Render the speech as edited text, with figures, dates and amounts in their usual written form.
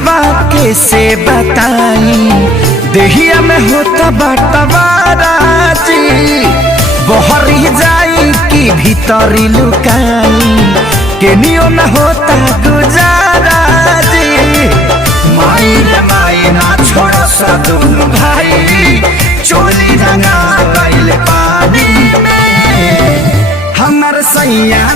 दुखवा के से बताई देहिया में होता बटवारा जी बहरी जाई कि भीतरी लुकाई केनियो न होता गुजारा जी माई रे माई ना छोड़ सा दोनों भाई चोली रंगा गइल पानी में हमर सैया